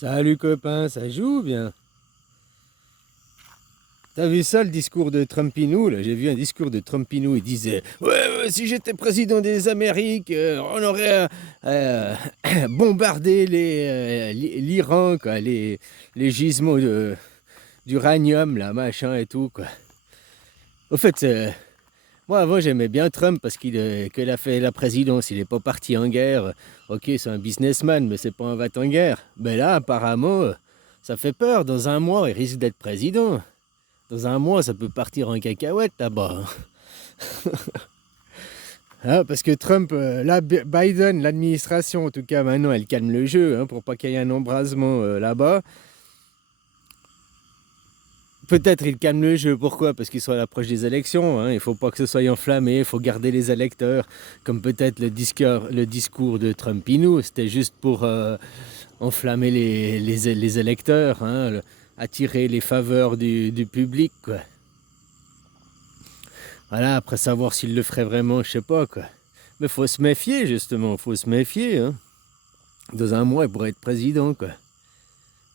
Salut copain, ça joue bien. T'as vu ça le discours de Trumpinou là? J'ai vu un discours de Trumpinou, il disait ouais, ouais, si j'étais président des Amériques, on aurait bombardé l'Iran, quoi, les gisements d'uranium là, machin et tout quoi. Au fait, moi avant j'aimais bien Trump parce qu'il a fait la présidence, il est pas parti en guerre. Ok, c'est un businessman, mais c'est pas un va en guerre. Mais là apparemment, ça fait peur. Dans un mois, il risque d'être président. Dans un mois, ça peut partir en cacahuète là-bas. Hein, parce que Trump, là, Biden, l'administration, en tout cas maintenant, elle calme le jeu, hein, pour pas qu'il y ait un embrasement là-bas. Peut-être il calme le jeu, pourquoi? Parce qu'il soit à l'approche des élections, hein. Il faut pas que ce soit enflammé, il faut garder les électeurs. Comme peut-être le discours de Trumpinou, c'était juste pour enflammer les électeurs, hein, attirer les faveurs du public, quoi. Voilà, après savoir s'il le ferait vraiment, je sais pas quoi. Mais faut se méfier justement, faut se méfier. Hein. Dans un mois, il pourrait être président quoi.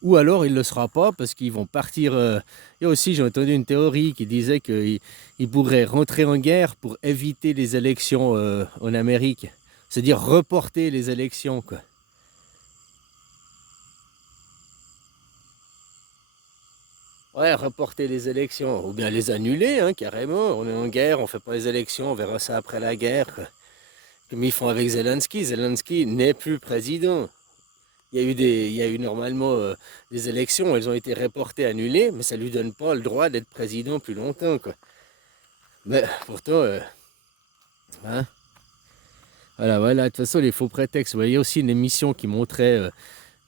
Ou alors il le sera pas parce qu'ils vont partir. Et aussi, j'ai entendu une théorie qui disait qu'il pourrait rentrer en guerre pour éviter les élections en Amérique. C'est-à-dire reporter les élections quoi. Ouais, reporter les élections, ou bien les annuler, hein, carrément. On est en guerre, on fait pas les élections, on verra ça après la guerre, quoi. Comme ils font avec Zelensky. Zelensky n'est plus président. Il y a eu normalement des élections, elles ont été reportées, annulées, mais ça lui donne pas le droit d'être président plus longtemps, quoi. Mais pourtant, hein, voilà, voilà, de toute façon, les faux prétextes. Ouais, il y a aussi une émission qui montrait,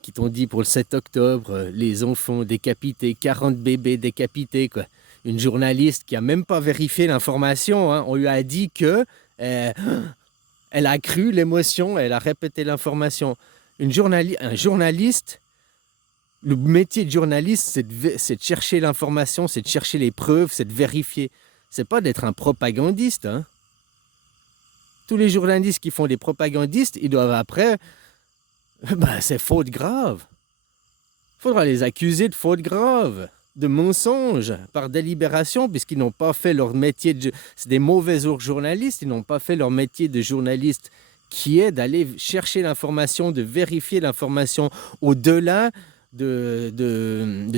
qui t'ont dit pour le 7 octobre, les enfants décapités, 40 bébés décapités, quoi. Une journaliste qui a même pas vérifié l'information, hein, on lui a dit que euh, elle a cru l'émotion, elle a répété l'information. Un journaliste, le métier de journaliste, c'est de chercher l'information, c'est de chercher les preuves, c'est de vérifier. C'est pas d'être un propagandiste. Hein. Tous les journalistes qui font des propagandistes, ils doivent après, bah, c'est faute grave. Il faudra les accuser de faute grave, de mensonge, par délibération, puisqu'ils n'ont pas fait leur métier de... C'est des mauvais journalistes, ils n'ont pas fait leur métier de journaliste qui est d'aller chercher l'information, de vérifier l'information au-delà de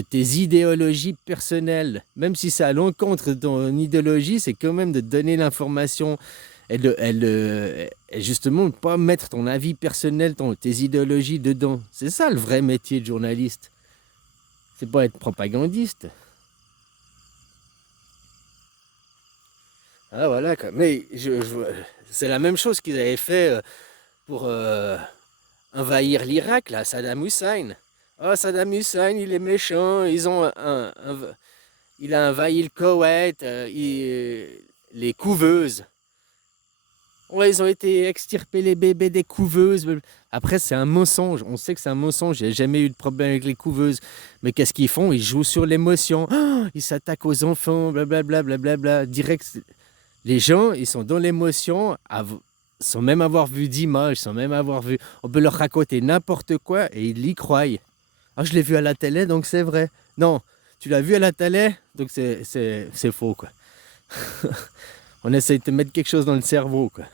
tes idéologies personnelles. Même si c'est à l'encontre de ton idéologie, c'est quand même de donner l'information et justement ne pas mettre ton avis personnel, tes idéologies dedans. C'est ça le vrai métier de journaliste. C'est pas être propagandiste. Ah voilà, quoi. Mais c'est la même chose qu'ils avaient fait pour envahir l'Irak, là, Saddam Hussein. Oh, Saddam Hussein, il est méchant, il a envahi le Koweït, les couveuses. Ouais, ils ont été extirpés les bébés des couveuses. Après, c'est un mensonge. On sait que c'est un mensonge. Il n'y a jamais eu de problème avec les couveuses. Mais qu'est-ce qu'ils font? Ils jouent sur l'émotion. Oh, ils s'attaquent aux enfants, blablabla, blablabla. Direct, les gens, ils sont dans l'émotion, sans même avoir vu d'image, sans même avoir vu. On peut leur raconter n'importe quoi et ils y croient. Ah, je l'ai vu à la télé, donc c'est vrai. Non, tu l'as vu à la télé, donc c'est faux, quoi. On essaye de te mettre quelque chose dans le cerveau, quoi.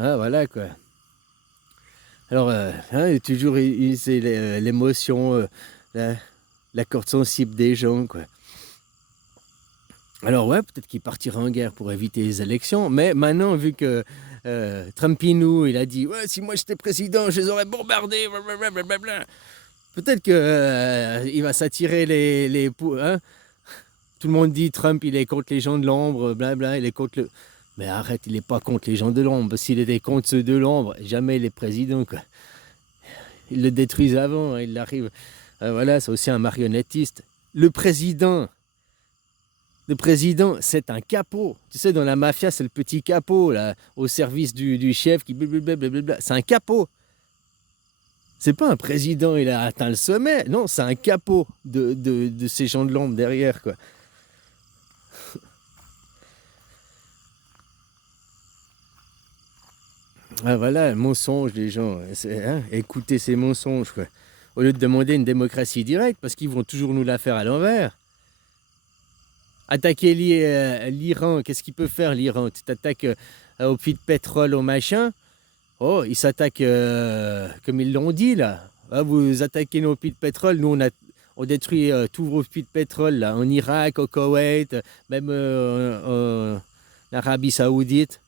Ah, voilà, quoi. Alors, hein, toujours c'est l'émotion, la, la corde sensible des gens, quoi. Alors ouais, peut-être qu'il partira en guerre pour éviter les élections, mais maintenant, vu que Trumpinou, il a dit « Ouais, si moi j'étais président, je les aurais bombardés, blablabla. » Peut-être qu'il va s'attirer hein. Tout le monde dit Trump, il est contre les gens de l'ombre, blabla, il est contre le... Mais arrête, il n'est pas contre les gens de l'ombre. S'il était contre ceux de l'ombre, jamais il est président, quoi. Ils le détruisent avant, hein, il arrive. Voilà, c'est aussi un marionnettiste. Le président, c'est un capot. Tu sais, dans la mafia, c'est le petit capot, là, au service du chef qui blablabla. C'est un capot. C'est pas un président, il a atteint le sommet. Non, c'est un capot de ces gens de l'ombre derrière, quoi. Ah, voilà, mensonge des gens. Écoutez ces mensonges, quoi. Au lieu de demander une démocratie directe, parce qu'ils vont toujours nous la faire à l'envers. Attaquer l'Iran, qu'est-ce qu'il peut faire l'Iran? Tu t'attaques au puits de pétrole, au machin. Oh, ils s'attaquent comme ils l'ont dit là. Ah, vous attaquez nos puits de pétrole, nous on détruit tous vos puits de pétrole là, en Irak, au Koweït, même en Arabie Saoudite.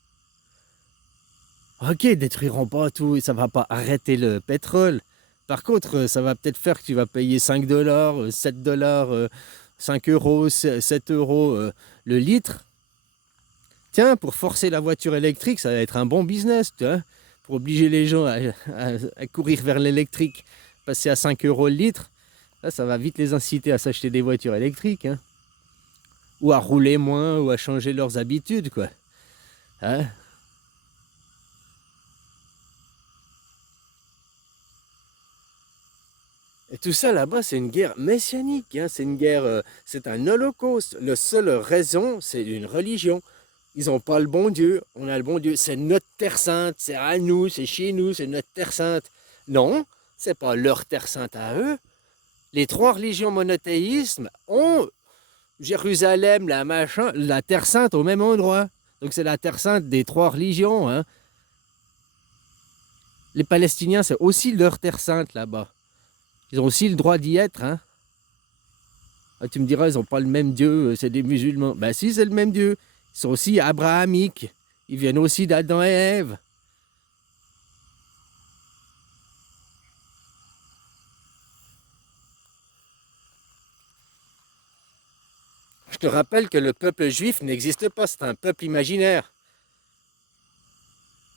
Ok, détruiront pas tout, ça va pas arrêter le pétrole. Par contre, ça va peut-être faire que tu vas payer 5 dollars, 7 dollars, 5 euros, 7 euros le litre. Tiens, pour forcer la voiture électrique, ça va être un bon business, tu vois. Pour obliger les gens à courir vers l'électrique, passer à 5 euros le litre, là, ça va vite les inciter à s'acheter des voitures électriques, hein. Ou à rouler moins, ou à changer leurs habitudes, quoi. Hein. Et tout ça là-bas, c'est une guerre messianique, hein. C'est une guerre, c'est un holocauste. La seule raison, c'est une religion. Ils n'ont pas le bon Dieu, on a le bon Dieu. C'est notre terre sainte, c'est à nous, c'est chez nous, c'est notre terre sainte. Non, c'est pas leur terre sainte à eux. Les trois religions monothéismes ont Jérusalem, la machin, la terre sainte au même endroit. Donc c'est la terre sainte des trois religions, hein. Les Palestiniens, c'est aussi leur terre sainte là-bas. Ils ont aussi le droit d'y être, hein. Ah, tu me diras, ils n'ont pas le même Dieu, c'est des musulmans. Ben si, c'est le même Dieu. Ils sont aussi abrahamiques. Ils viennent aussi d'Adam et Ève. Je te rappelle que le peuple juif n'existe pas, c'est un peuple imaginaire.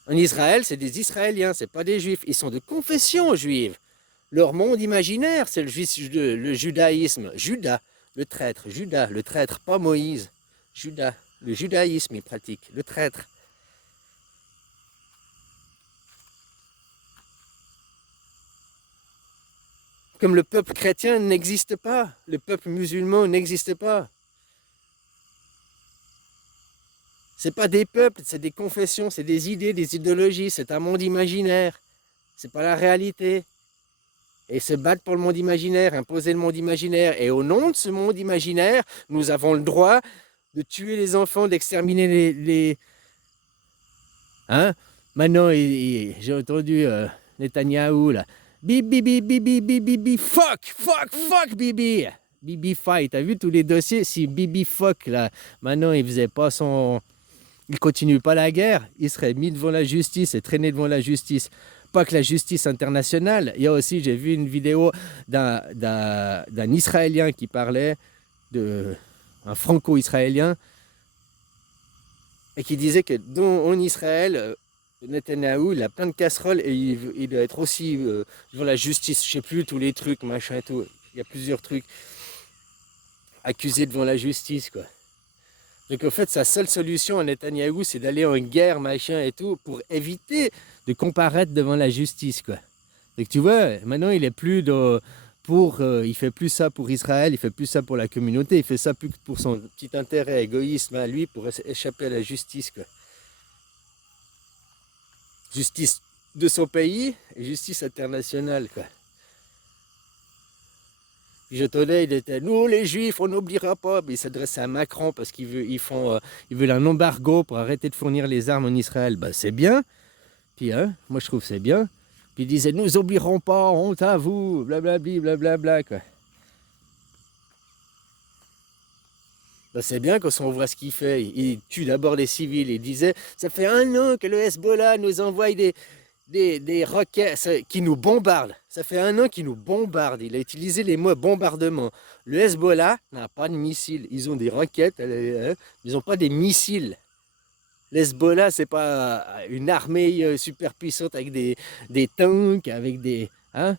En Israël, c'est des Israéliens, c'est pas des Juifs. Ils sont de confession juive. Leur monde imaginaire, c'est le judaïsme. Judas, le traître, pas Moïse. Judas, le judaïsme, ils pratiquent, le traître. Comme le peuple chrétien n'existe pas, le peuple musulman n'existe pas. C'est pas des peuples, c'est des confessions, c'est des idées, des idéologies, c'est un monde imaginaire. C'est pas la réalité. Et se battre pour le monde imaginaire, imposer le monde imaginaire. Et au nom de ce monde imaginaire, nous avons le droit de tuer les enfants, d'exterminer les. Hein? Maintenant, j'ai entendu Netanyahou là. Bibi, bibi, bibi, bibi, bibi, fuck, Bibi. Bibi fight. T'as vu tous les dossiers? Si Bibi fuck là, maintenant il faisait pas son. Il continue pas la guerre, il serait mis devant la justice et traîné devant la justice. Pas que la justice internationale. Il y a aussi, j'ai vu une vidéo d'un Israélien qui parlait, un franco-israélien, et qui disait que en Israël, Netanyahou, il a plein de casseroles et il doit être aussi devant la justice. Je sais plus, tous les trucs, machin et tout. Il y a plusieurs trucs accusés devant la justice, quoi. Donc en fait, sa seule solution à Netanyahou, c'est d'aller en guerre, machin et tout, pour éviter de comparaître devant la justice, quoi. Donc tu vois, maintenant il est plus il fait plus ça pour Israël, il fait plus ça pour la communauté, il fait ça plus que pour son petit intérêt égoïsme à lui, pour échapper à la justice, quoi. Justice de son pays et justice internationale, quoi. Jetonnet, il était, nous les juifs, on n'oubliera pas. Mais il s'adresse à Macron parce ils veulent un embargo pour arrêter de fournir les armes en Israël. Bah, c'est bien. Puis, hein, moi je trouve que c'est bien. Puis il disait, nous oublierons pas, honte à vous, blablabli, blablabla, quoi. Bah, c'est bien quand on voit ce qu'il fait. Il tue d'abord les civils. Il disait, ça fait 1 an que le Hezbollah nous envoie des roquettes qui nous bombardent. Ça fait 1 an qu'ils nous bombardent. Il a utilisé les mots bombardement. Le Hezbollah n'a pas de missiles. Ils ont des roquettes, hein, ils n'ont pas des missiles. Le Hezbollah, c'est pas une armée super puissante avec des tanks, avec des. Hein.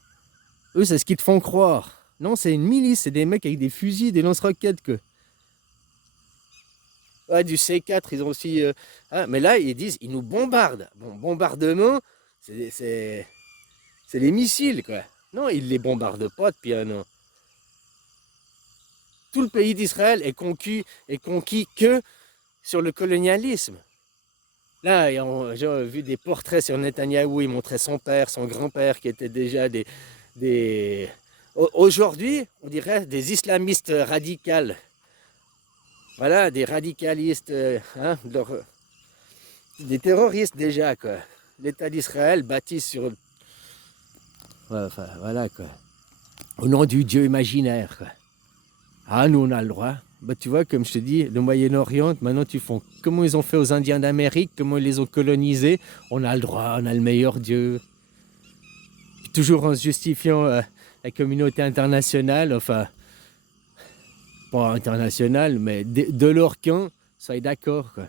Eux, c'est ce qu'ils te font croire. Non, c'est une milice, c'est des mecs avec des fusils, des lance-roquettes, que. Ouais, du C4, ils ont aussi. Hein, mais là, ils disent, ils nous bombardent. Bon, bombardement, c'est les missiles, quoi. Non, ils ne les bombardent pas depuis 1 an. Tout le pays d'Israël est conquis que sur le colonialisme. Là, j'ai vu des portraits sur Netanyahou, il montrait son père, son grand-père, qui étaient déjà des... Aujourd'hui, on dirait des islamistes radicaux. Voilà, des radicalistes, des terroristes déjà, quoi. L'État d'Israël bâti sur... Ouais, enfin, voilà, quoi. Au nom du Dieu imaginaire, quoi. Ah, nous, on a le droit. Bah, tu vois, comme je te dis, le Moyen-Orient, maintenant, tu fais comment ils ont fait aux Indiens d'Amérique, comment ils les ont colonisés. On a le droit, on a le meilleur Dieu. Puis toujours en se justifiant la communauté internationale, enfin, pas internationale, mais de leur camp, soyez d'accord, quoi.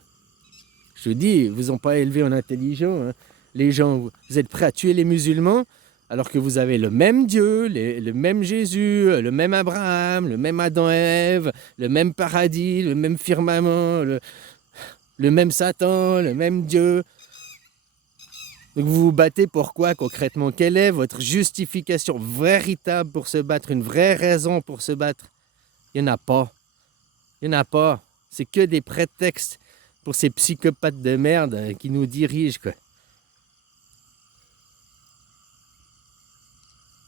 Je te dis, vous n'ont pas élevé en intelligent. Hein. Les gens, vous êtes prêts à tuer les musulmans alors que vous avez le même Dieu, le même Jésus, le même Abraham, le même Adam et Ève, le même paradis, le même firmament, le même Satan, le même Dieu. Donc vous vous battez pour quoi concrètement? Quelle est votre justification véritable pour se battre? Une vraie raison pour se battre? Il n'y en a pas. Il n'y en a pas. C'est que des prétextes pour ces psychopathes de merde qui nous dirigent, quoi.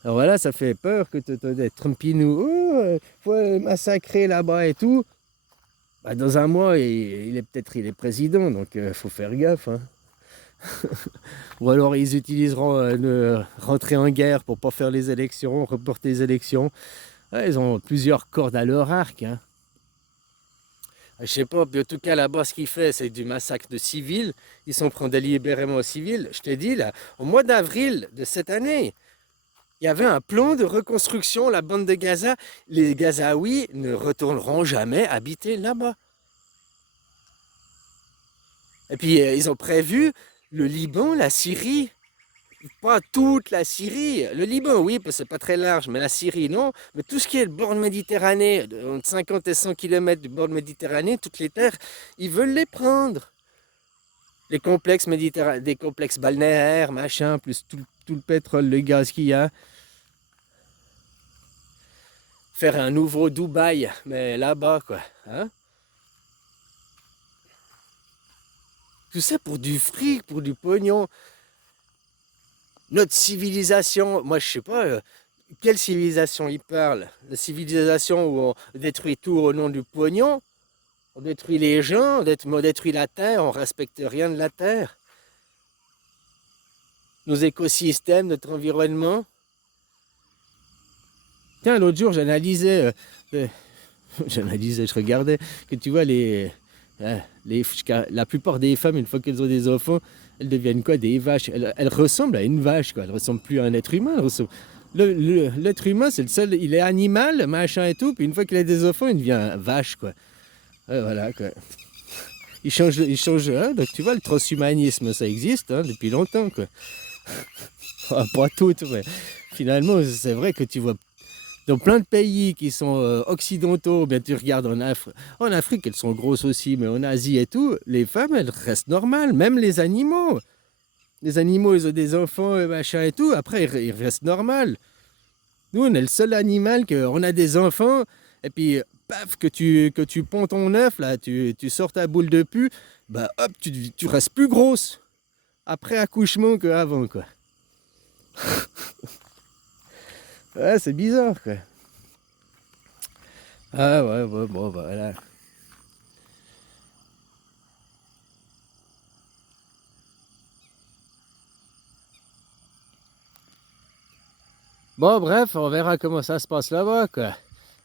Alors voilà, ça fait peur que des Trumpinou, oh, faut massacrer là-bas et tout. Bah, dans un mois, il est président, donc faut faire gaffe. Hein. Ou alors ils utiliseront rentrer en guerre pour pas faire les élections, reporter les élections. Ouais, ils ont plusieurs cordes à leur arc. Hein. Je sais pas, mais en tout cas là-bas, ce qu'il fait, c'est du massacre de civils. Ils s'en prennent délibérément aux civils. Je t'ai dit, là, au mois d'avril de cette année, il y avait un plan de reconstruction, la bande de Gaza. Les Gazaouis ne retourneront jamais habiter là-bas. Et puis, ils ont prévu le Liban, la Syrie. Pas toute la Syrie. Le Liban, oui, parce que c'est pas très large, mais la Syrie, non. Mais tout ce qui est le bord de Méditerranée, entre 50 et 100 km du bord de Méditerranée, toutes les terres, ils veulent les prendre. Les complexes des complexes balnéaires, machin, plus tout le pétrole, le gaz qu'il y a. Faire un nouveau Dubaï, mais là-bas, quoi. Hein? Tout ça pour du fric, pour du pognon. Notre civilisation, moi je sais pas, quelle civilisation il parle? La civilisation où on détruit tout au nom du pognon, on détruit les gens, on détruit la terre, on respecte rien de la terre. Nos écosystèmes, notre environnement. Tiens, l'autre jour j'analysais, je regardais que tu vois la plupart des femmes, une fois qu'elles ont des enfants, elles deviennent quoi? Des vaches. Elles ressemblent à une vache, quoi. Elles ressemblent plus à un être humain. L'être humain, c'est le seul, il est animal, machin et tout, puis une fois qu'il a des enfants, il devient vache, quoi. Ouais, voilà, quoi. Il change, hein, donc tu vois, le transhumanisme, ça existe hein, depuis longtemps, quoi. Pas tout, mais finalement, c'est vrai que tu vois dans plein de pays qui sont occidentaux, bien tu regardes en Afrique, elles sont grosses aussi, mais en Asie et tout, les femmes, elles restent normales, même les animaux. Les animaux, ils ont des enfants, machin et tout, après, ils restent normales. Nous, on est le seul animal on a des enfants, et puis, paf, que tu ponds ton œuf, là, tu sors ta boule de pu, bah hop, tu restes plus grosse après accouchement qu'avant, quoi. Ouais, c'est bizarre, quoi. Ah ouais, bon, voilà. Bon, bref, on verra comment ça se passe là-bas, quoi.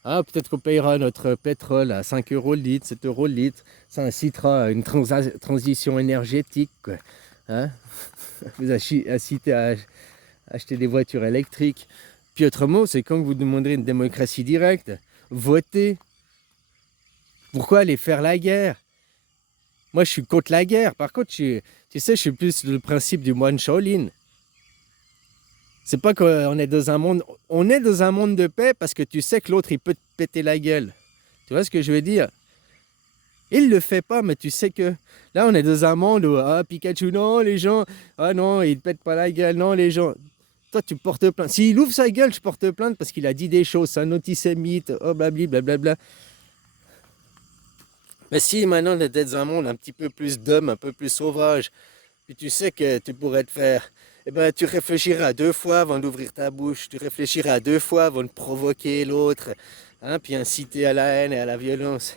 Ah, peut-être qu'on payera notre pétrole à 5 euros le litre, 7 euros le litre. Ça incitera à une transition énergétique, quoi. Hein? Vous incitez à acheter des voitures électriques. Puis autrement, c'est quand vous demanderez une démocratie directe. Votez. Pourquoi aller faire la guerre? Moi, je suis contre la guerre. Par contre, tu sais, je suis plus le principe du moine Shaolin. C'est pas qu'on est dans un monde... On est dans un monde de paix parce que tu sais que l'autre, il peut te péter la gueule. Tu vois ce que je veux dire? Il le fait pas, mais tu sais que... Là, on est dans un monde où... Ah, Pikachu, non, les gens... Ah non, il te pète pas la gueule, non, les gens... Toi, tu portes plainte. S'il ouvre sa gueule, je porte plainte parce qu'il a dit des choses. C'est un antisémite, oh blabli, blablabla. Mais si maintenant on était dans un monde un petit peu plus d'hommes, un peu plus sauvage, puis tu sais que tu pourrais te faire, eh ben tu réfléchiras deux fois avant d'ouvrir ta bouche, tu réfléchiras deux fois avant de provoquer l'autre, hein, puis inciter à la haine et à la violence.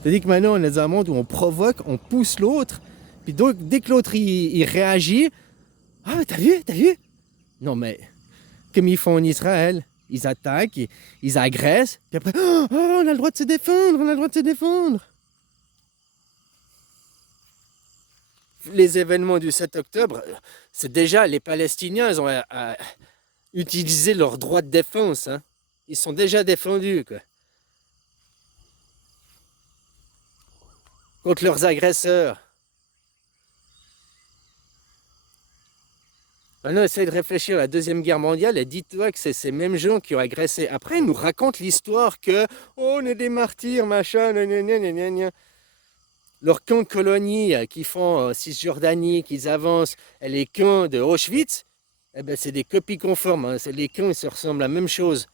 C'est-à-dire que maintenant on est dans un monde où on provoque, on pousse l'autre, puis donc, dès que l'autre il réagit, ah mais t'as vu? Non mais, comme ils font en Israël, ils attaquent, ils agressent, puis après, oh, on a le droit de se défendre, on a le droit de se défendre. Les événements du 7 octobre, c'est déjà les Palestiniens, ils ont utilisé leur droit de défense. Hein. Ils sont déjà défendus quoi, contre leurs agresseurs. Maintenant, essaye de réfléchir à la Deuxième Guerre mondiale et dis-toi que c'est ces mêmes gens qui ont agressé. Après, ils nous racontent l'histoire que oh, on est des martyrs, machin, gna, gna, gna, gna, gna. Leurs camps de colonies qui font Cisjordanie, qu'ils avancent, et les camps de Auschwitz, eh ben, c'est des copies conformes. Hein. C'est les camps, ils se ressemblent à la même chose.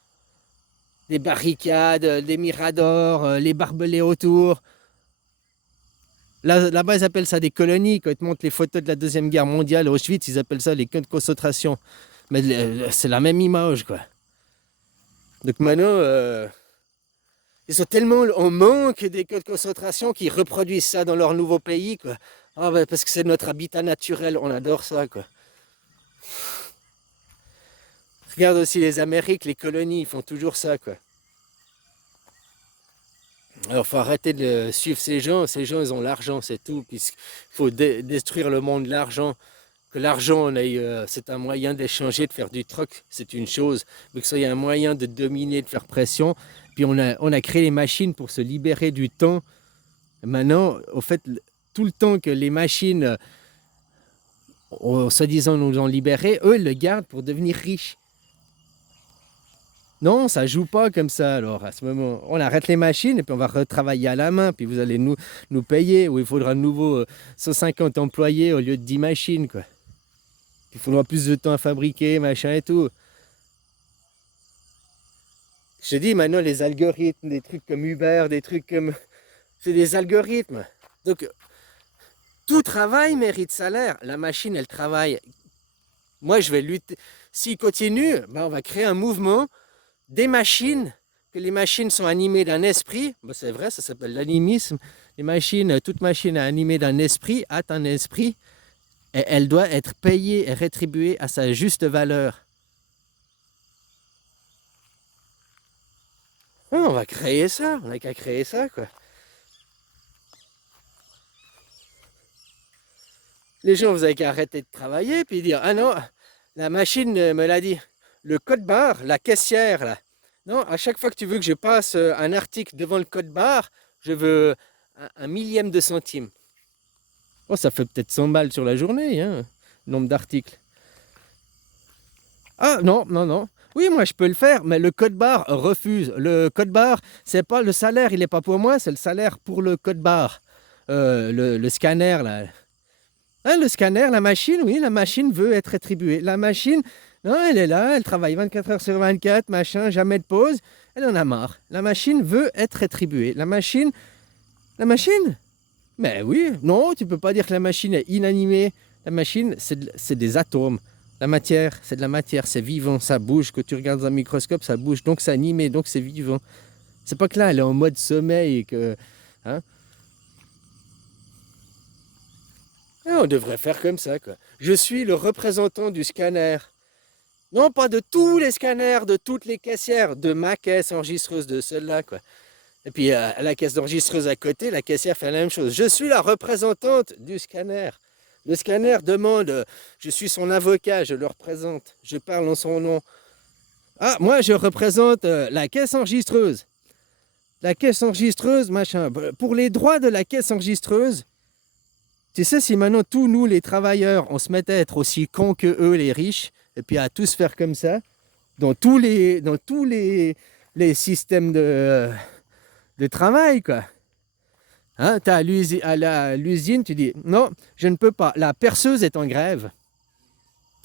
Des barricades, des miradors, les barbelés autour. Là-bas, ils appellent ça des colonies. Quand ils te montrent les photos de la Deuxième Guerre mondiale, Auschwitz, ils appellent ça les camps de concentration. Mais c'est la même image, quoi. Donc maintenant, ils sont tellement en manque des camps de concentration qu'ils reproduisent ça dans leur nouveau pays, quoi. Ah, bah, parce que c'est notre habitat naturel, on adore ça, quoi. Regarde aussi les Amériques, les colonies, ils font toujours ça, quoi. Alors, faut arrêter de suivre ces gens. Ces gens, ils ont l'argent, c'est tout. Puisqu'il faut détruire le monde de l'argent. Que l'argent, c'est un moyen d'échanger, de faire du troc, c'est une chose. Mais que ça y a un moyen de dominer, de faire pression. Puis on a créé les machines pour se libérer du temps. Maintenant, au fait, tout le temps que les machines, soi-disant, nous ont libérés, eux, ils le gardent pour devenir riches. Non, ça joue pas comme ça. Alors, à ce moment, on arrête les machines et puis on va retravailler à la main. Puis vous allez nous payer. Ou il faudra de nouveau 150 employés au lieu de 10 machines, quoi. Il faudra plus de temps à fabriquer, machin et tout. Je te dis, maintenant, les algorithmes, des trucs comme Uber, des trucs comme... C'est des algorithmes. Donc, tout travail mérite salaire. La machine, elle travaille. Moi, je vais lutter. S'il continue, ben, on va créer un mouvement des machines, que les machines sont animées d'un esprit, ben c'est vrai, ça s'appelle l'animisme. Les machines, toute machine est animée d'un esprit, a un esprit, et elle doit être payée et rétribuée à sa juste valeur. On va créer ça, on n'a qu'à créer ça, quoi. Les gens, vous avez qu'à arrêter de travailler, puis dire, ah non, la machine me l'a dit. Le code barre, la caissière, là. Non, à chaque fois que tu veux que je passe un article devant le code barre, je veux un millième de centime. Oh, ça fait peut-être 100 balles sur la journée, hein, le nombre d'articles. Ah, non, non, non. Oui, moi, je peux le faire, mais le code barre refuse. Le code barre, c'est pas le salaire, il n'est pas pour moi, c'est le salaire pour le code barre. Le scanner, là. Hein, le scanner, la machine, oui, la machine veut être rétribuée. La machine, non, elle est là, elle travaille 24 heures sur 24, machin, jamais de pause. Elle en a marre. La machine veut être rétribuée. La machine, mais oui, non, tu peux pas dire que la machine est inanimée. La machine, c'est des atomes. La matière, c'est de la matière, c'est vivant, ça bouge. Quand tu regardes dans un microscope, ça bouge, donc c'est animé, donc c'est vivant. C'est pas que là, elle est en mode sommeil et que... Hein. Ah, on devrait faire comme ça, quoi. Je suis le représentant du scanner. Non, pas de tous les scanners, de toutes les caissières, de ma caisse enregistreuse, de celle-là, quoi. Et puis, à la caisse d'enregistreuse à côté, la caissière fait la même chose. Je suis la représentante du scanner. Le scanner demande, je suis son avocat, je le représente, je parle en son nom. Ah, moi, je représente la caisse enregistreuse. La caisse enregistreuse, machin. Pour les droits de la caisse enregistreuse, tu sais, si maintenant tous nous, les travailleurs, on se mettait à être aussi cons que eux, les riches, et puis à tous faire comme ça, dans tous les systèmes de travail, quoi. Hein, tu à l'usine, tu dis, non, je ne peux pas. La perceuse est en grève.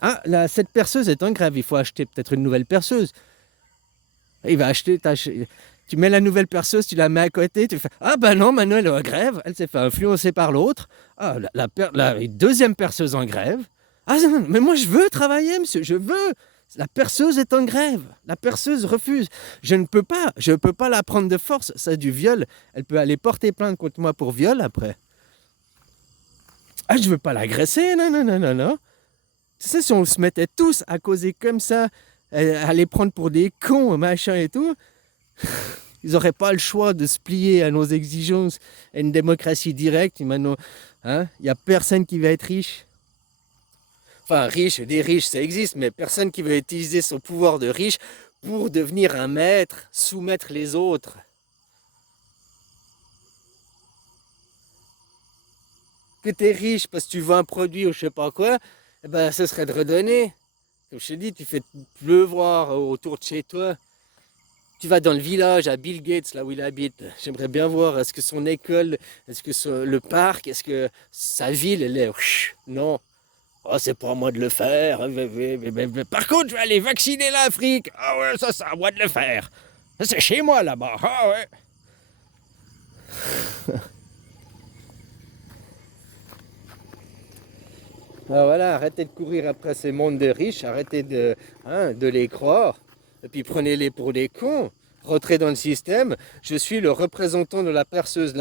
Ah, cette perceuse est en grève, il faut acheter peut-être une nouvelle perceuse. Il va acheter, Tu mets la nouvelle perceuse, tu la mets à côté, tu fais ah ben non, maintenant elle est en grève, elle s'est fait influencer par l'autre. Ah, la deuxième perceuse en grève. Ah non, mais moi je veux travailler, monsieur, je veux. La perceuse est en grève. La perceuse refuse. Je ne peux pas, je peux pas la prendre de force. C'est du viol. Elle peut aller porter plainte contre moi pour viol après. Ah, je veux pas l'agresser, non, non, non, non, non. Tu sais, si on se mettait tous à causer comme ça, à les prendre pour des cons, machin et tout, ils n'auraient pas le choix de se plier à nos exigences, à une démocratie directe. Maintenant, hein, il n'y a personne qui va être riche. Enfin, riche, des riches, ça existe, mais personne qui veut utiliser son pouvoir de riche pour devenir un maître, soumettre les autres. Que tu es riche parce que tu vends un produit ou je sais pas quoi, eh ben, ce serait de redonner. Comme je te dis, tu fais pleuvoir autour de chez toi. Tu vas dans le village à Bill Gates, là où il habite. J'aimerais bien voir, est-ce que son école, est-ce que le parc, est-ce que sa ville, elle est... Non. Oh, c'est pas à moi de le faire. Par contre, je vais aller vacciner l'Afrique. Ah ouais, ça, c'est à moi de le faire. Ça, c'est chez moi, là-bas. Ah ouais. Ah, voilà, arrêtez de courir après ces mondes de riches, arrêtez de les croire, et puis prenez-les pour des cons, rentrez dans le système, je suis le représentant de la perceuse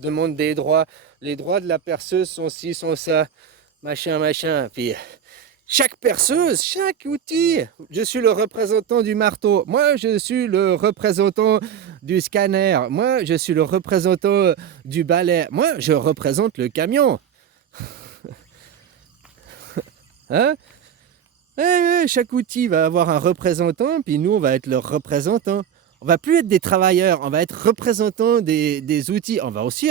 demande des droits, les droits de la perceuse sont ci, sont ça, machin, machin, puis chaque perceuse, chaque outil, je suis le représentant du marteau, moi je suis le représentant du scanner, moi je suis le représentant du balai, moi je représente le camion. Hein? Chaque outil va avoir un représentant, puis nous, on va être leur représentant. On va plus être des travailleurs, on va être représentants des outils. On va aussi,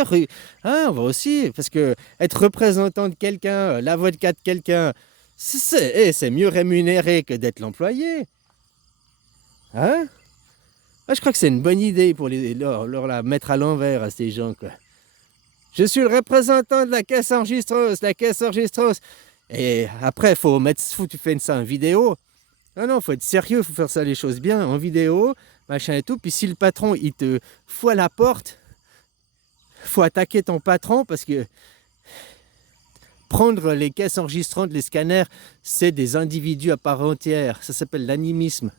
parce que être représentant de quelqu'un, l'avocat de quelqu'un, c'est mieux rémunéré que d'être l'employé. Hein? Ah, je crois que c'est une bonne idée pour leur la mettre à l'envers à ces gens, quoi. Je suis le représentant de la caisse enregistreuse, la caisse enregistreuse. Et après, tu fais ça en vidéo. Non, faut être sérieux, faut faire ça les choses bien, en vidéo, machin et tout. Puis si le patron, il te fout à la porte, faut attaquer ton patron parce que prendre les caisses enregistrantes, les scanners, c'est des individus à part entière. Ça s'appelle l'animisme.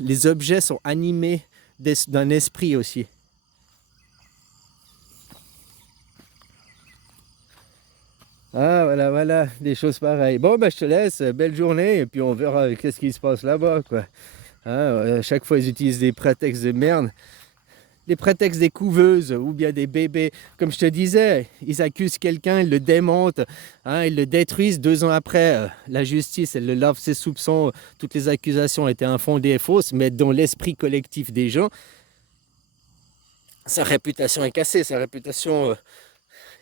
Les objets sont animés d'un esprit aussi. Ah, voilà, des choses pareilles. Bon, je te laisse, belle journée, et puis on verra qu'est-ce qui se passe là-bas, quoi. Hein, à chaque fois, ils utilisent des prétextes de merde. Les prétextes des couveuses ou bien des bébés. Comme je te disais, ils accusent quelqu'un, ils le démontent, hein, ils le détruisent. 2 ans après, la justice, elle le lave ses soupçons. Toutes les accusations étaient infondées et fausses, mais dans l'esprit collectif des gens, sa réputation est cassée, sa réputation...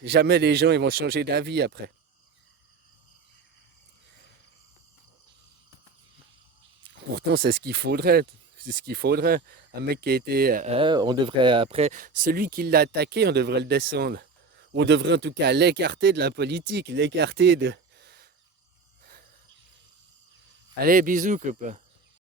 jamais les gens ils vont changer d'avis après. Pourtant, c'est ce qu'il faudrait. C'est ce qu'il faudrait. Un mec qui a été... on devrait, après, celui qui l'a attaqué, on devrait le descendre. On devrait en tout cas l'écarter de la politique, l'écarter de... Allez, bisous, copain.